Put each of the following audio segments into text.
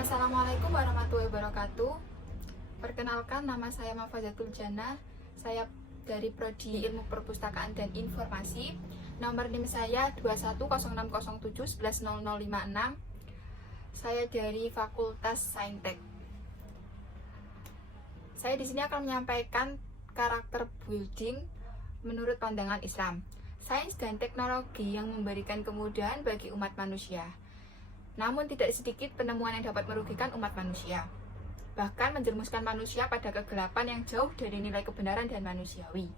Assalamualaikum warahmatullahi wabarakatuh. Perkenalkan, nama saya Mafazatul Jannah. Saya dari Prodi Ilmu Perpustakaan dan Informasi. Nomor NIM saya 210607110056. Saya dari Fakultas Saintek. Saya di sini akan menyampaikan karakter building menurut pandangan Islam. Sains dan teknologi yang memberikan kemudahan bagi umat manusia. Namun tidak sedikit penemuan yang dapat merugikan umat manusia, bahkan menjerumuskan manusia pada kegelapan yang jauh dari nilai kebenaran dan manusiawi.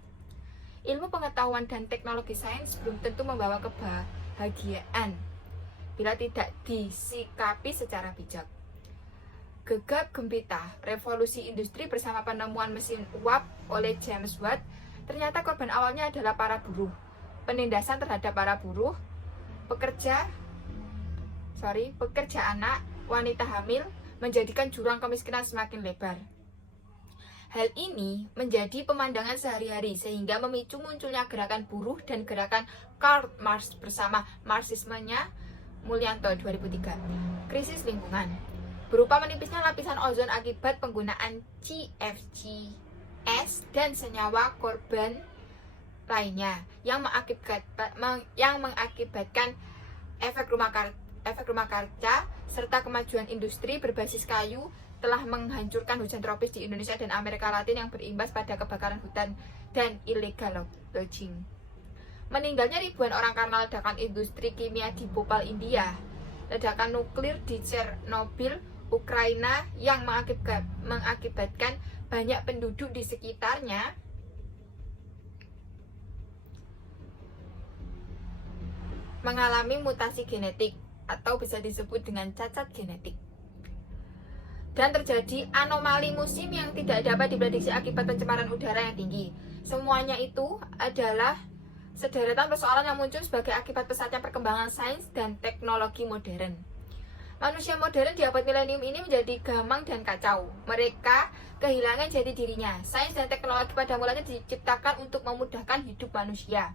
Ilmu pengetahuan dan teknologi sains belum tentu membawa kebahagiaan bila tidak disikapi secara bijak. Gegap gempita revolusi industri bersama penemuan mesin uap oleh James Watt, ternyata korban awalnya adalah para buruh. Penindasan terhadap para buruh, pekerja anak, wanita hamil, menjadikan jurang kemiskinan semakin lebar. Hal ini menjadi pemandangan sehari-hari sehingga memicu munculnya gerakan buruh dan gerakan Karl Marx bersama Marxismenya Mulyanto 2003. Krisis lingkungan berupa menipisnya lapisan ozon akibat penggunaan CFCs dan senyawa korban lainnya yang mengakibatkan efek rumah kaca serta kemajuan industri berbasis kayu telah menghancurkan hujan tropis di Indonesia dan Amerika Latin yang berimbas pada kebakaran hutan dan illegal logging. Meninggalnya ribuan orang karena ledakan industri kimia di Bhopal, India, ledakan nuklir di Chernobyl, Ukraina yang mengakibatkan banyak penduduk di sekitarnya mengalami mutasi genetik atau bisa disebut dengan cacat genetik. Dan terjadi anomali musim yang tidak dapat diprediksi akibat pencemaran udara yang tinggi. Semuanya itu adalah sederetan persoalan yang muncul sebagai akibat pesatnya perkembangan sains dan teknologi modern. Manusia modern di abad milenium ini menjadi gamang dan kacau. Mereka kehilangan jati dirinya. Sains dan teknologi pada mulanya diciptakan untuk memudahkan hidup manusia,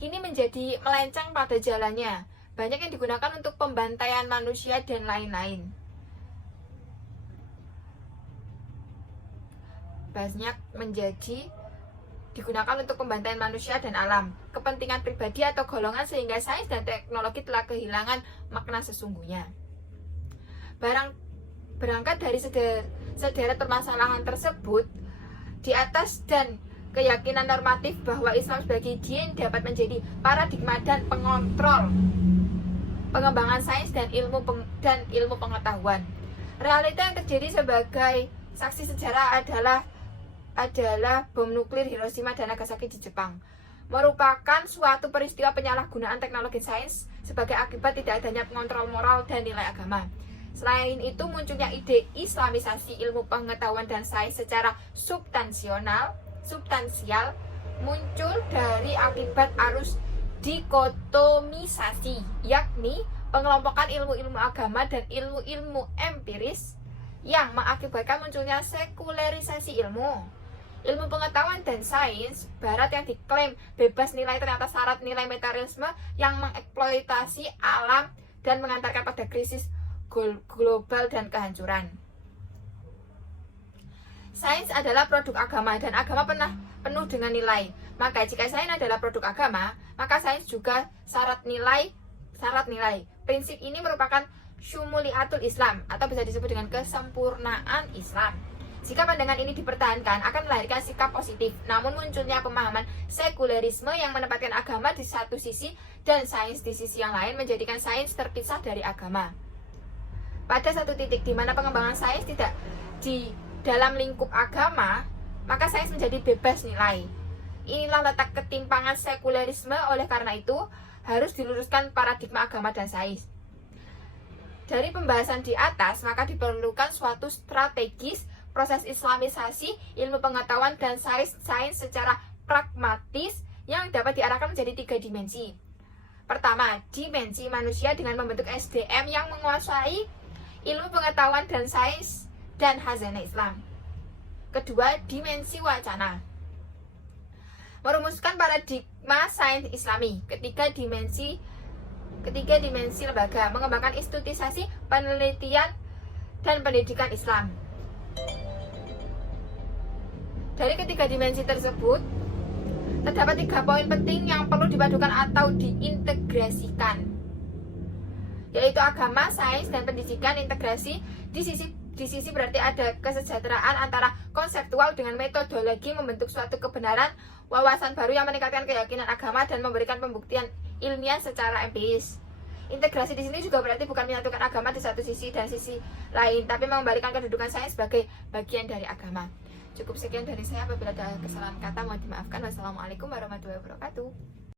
kini menjadi melenceng pada jalannya. Banyak yang digunakan untuk pembantaian manusia dan lain-lain. Banyak menjadi digunakan untuk pembantaian manusia dan alam, kepentingan pribadi atau golongan, sehingga sains dan teknologi telah kehilangan makna sesungguhnya. Berangkat dari sederet permasalahan tersebut di atas dan keyakinan normatif bahwa Islam sebagai din dapat menjadi paradigma dan pengontrol pengembangan sains dan ilmu pengetahuan. Realita yang terjadi sebagai saksi sejarah adalah bom nuklir Hiroshima dan Nagasaki di Jepang, merupakan suatu peristiwa penyalahgunaan teknologi sains sebagai akibat tidak adanya pengontrol moral dan nilai agama. Selain itu, munculnya ide islamisasi ilmu pengetahuan dan sains secara substansial muncul dari akibat arus dikotomisasi, yakni pengelompokan ilmu-ilmu agama dan ilmu-ilmu empiris yang mengakibatkan munculnya sekularisasi ilmu. Ilmu pengetahuan dan sains barat yang diklaim bebas nilai ternyata syarat nilai materialisme yang mengeksploitasi alam dan mengantarkan pada krisis global dan kehancuran. Sains adalah produk agama dan agama penuh dengan nilai. Maka jika sains adalah produk agama, maka sains juga syarat nilai. Prinsip ini merupakan syumuliatul Islam atau bisa disebut dengan kesempurnaan Islam. Jika pandangan ini dipertahankan, akan melahirkan sikap positif. Namun munculnya pemahaman sekularisme yang menempatkan agama di satu sisi dan sains di sisi yang lain, menjadikan sains terpisah dari agama. Pada satu titik di mana pengembangan sains tidak di dalam lingkup agama, maka sains menjadi bebas nilai. Inilah letak ketimpangan sekularisme. Oleh karena itu, harus diluruskan paradigma agama dan sains. Dari pembahasan di atas, maka diperlukan suatu strategis proses islamisasi ilmu pengetahuan dan sains secara pragmatis yang dapat diarahkan menjadi 3 dimensi. Pertama, dimensi manusia dengan membentuk SDM yang menguasai ilmu pengetahuan dan sains dan khazanah Islam. Kedua, dimensi wacana, merumuskan paradigma sains Islami. Ketiga dimensi lembaga, mengembangkan institutisasi penelitian dan pendidikan Islam. Dari ketiga dimensi tersebut, terdapat 3 poin penting yang perlu dipadukan atau diintegrasikan, yaitu agama, sains, dan pendidikan. Integrasi di sisi berarti ada kesejahteraan antara konseptual dengan metodologi, membentuk suatu kebenaran, wawasan baru yang meningkatkan keyakinan agama dan memberikan pembuktian ilmiah secara empiris. Integrasi di sini juga berarti bukan menyatukan agama di satu sisi dan sisi lain, tapi mengembalikan kedudukan sains sebagai bagian dari agama. Cukup sekian dari saya. Apabila ada kesalahan kata mohon dimaafkan. Wassalamualaikum warahmatullahi wabarakatuh.